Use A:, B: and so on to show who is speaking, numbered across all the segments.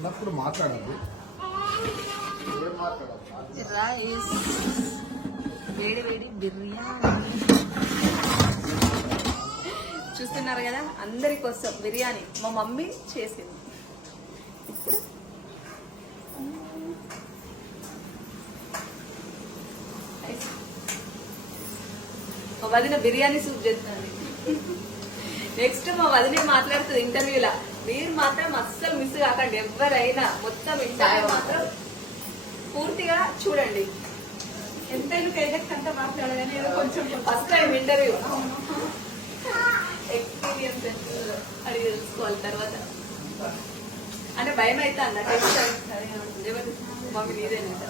A: ఉన్నప్పుడు
B: రైస్ వేడి వేడి బిర్యానీ. చూస్తున్నారు కదా అందరి కోసం బిర్యానీ మా మమ్మీ చేసింది. మా వదిన బిర్యానీ సూప్ చేస్తుంది. నెక్స్ట్ మా వదిన మాట్లాడుతుంది ఇంటర్వ్యూలా మీరు మాత్రం అస్సలు మిస్ కాకండి. ఎవరైనా మొత్తం ఇంటర్వ్యూ మాత్రం పూర్తిగా చూడండి.
C: ఎంతైనా తేజక్ అంతా మాట్లాడగానే కొంచెం
B: ఫస్ట్ టైం ఇంటర్వ్యూ. ఎక్స్పీరియన్స్ అడిగి తెలుసుకోవాలి తర్వాత. అంటే భయం అయితే అన్న మాకు మమ్మీ నీదేనంట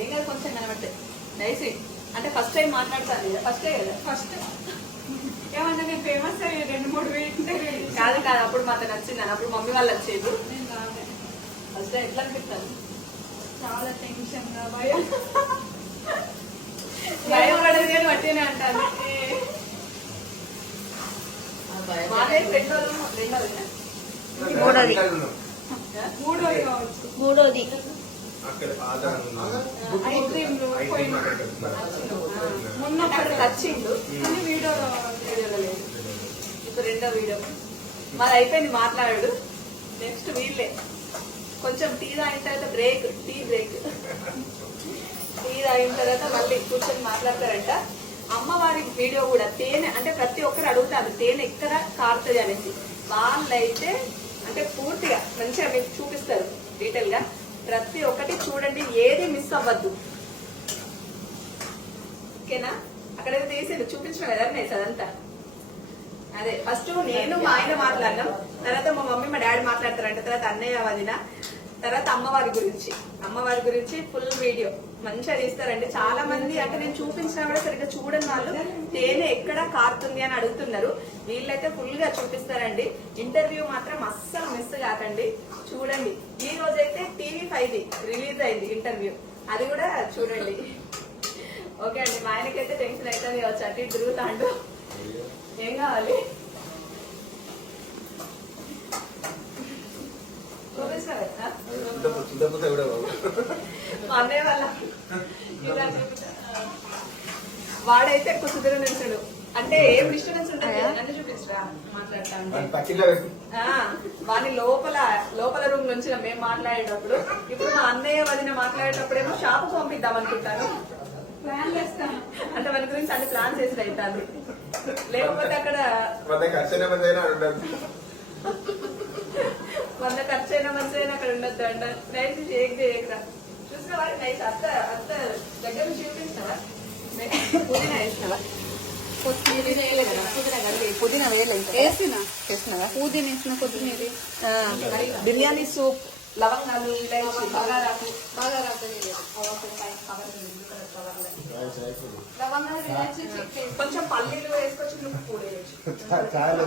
B: ఏం కాదు కొంచెం కనబడతాయి దయచేసి. అంటే ఫస్ట్ టైం మాట్లాడతాను ఫస్ట్ కదా?
C: ఫస్ట్.
B: కాదు కాదు అప్పుడు మాకు నచ్చింది అప్పుడు మమ్మీ వాళ్ళు వచ్చేది. ఫస్ట్ ఎట్లా అనిపిస్తాను
C: చాలా టెన్షన్గా భయం.
B: భయం పడేది కానీ వట్టినే అంటాను
D: మూడోది.
C: మూడోది మొన్న
B: వచ్చిండు
C: కానీ వీడియో
B: వీడియోలో లేదు. ఇప్పుడు రెండో వీడియో. మరి అయిపోయింది మాట్లాడాడు నెక్స్ట్ వీళ్ళే. కొంచెం టీ తాగిన తర్వాత బ్రేక్ టీ బ్రేక్. టీ తాగిన తర్వాత మళ్ళీ కూర్చొని మాట్లాడతారంట. అమ్మవారి వీడియో కూడా తేనె అంటే ప్రతి ఒక్కరు అడుగుతారు తేనె ఎక్కడ కారుతుంది అనేసి. వాళ్ళైతే అంటే పూర్తిగా మంచిగా మీకు చూపిస్తారు డీటెయిల్గా ప్రతి ఒక్కటి చూడండి ఏది మిస్ అవ్వద్దు. ఓకేనా? అక్కడైతే తీసేది చూపించడం కదా అదంతా అదే ఫస్ట్ నేను మా ఆయన మాట్లాడినాం. తర్వాత మా మమ్మీ మా డాడీ మాట్లాడతారంట. తర్వాత అన్నయ్య వదిన తర్వాత అమ్మవారి గురించి. అమ్మవారి గురించి ఫుల్ వీడియో మంచిగా తీస్తారండి చాలా మంది అంటే నేను చూపించినా కూడా సరిగ్గా చూడని వాళ్ళు తేనె ఎక్కడ కారుతుంది అని అడుగుతున్నారు. వీళ్ళైతే ఫుల్గా చూపిస్తారండి. ఇంటర్వ్యూ మాత్రం అస్సలు మిస్ కాకండి. చూడండి. ఈ రోజైతే టీవీ ఫైవ్ ది రిలీజ్ అయింది ఇంటర్వ్యూ. అది కూడా చూడండి. ఓకే అండి. మా ఆయనకైతే టెన్షన్ అవుతుంది వచ్చి అటు తిరుగుతాండు. ఏం కావాలి? అన్నయ్య వాళ్ళ ఇలా. వాడైతే ఎక్కువ సుధీర నిలిచాడు అంటే ఏం డిస్టర్బెన్స్ ఉంటుంది నన్ను చూపించరా? మాట్లాడతా ఉంటే.
E: పక్కిలో పెట్టు
B: ఆ, వాని లోపల లోపల రూమ్ నుంచి మేము మాట్లాడేటప్పుడు ఇప్పుడు మా అన్నయ్య వదిన మాట్లాడేటప్పుడేమో షాప్ పంపిద్దాం అనుకుంటాను అంటే మన గురించి అన్ని ప్లాన్ చేసి అవుతుంది లేకపోతే అక్కడ
E: మన ఖర్చు మంది అయినా ఉండదు.
B: వంద ఖర్చు అయినా మంచి అయినా అక్కడ ఉండొద్దు అంట. నైట్ షేక్ చేయకరా చూసినావా నైట్ అత్త అత్త దగ్గర పుదీనా వేసినావా? పుదీనా వేయలేదు పుదీనా పుదీనా వేయలేదు
C: వేసిన?
B: వేసినావా?
C: పుదీనా వేసిన కొత్తిమీర.
B: ఆ, బిర్యానీ సూప్. లవంగాలు ఇలాచి బగారాకు.
C: బాగా రాకపోతే
B: లవంగాలు ఇలాచి కొంచెం పల్లీలు వేసుకొచ్చి నువ్వు
A: చాలా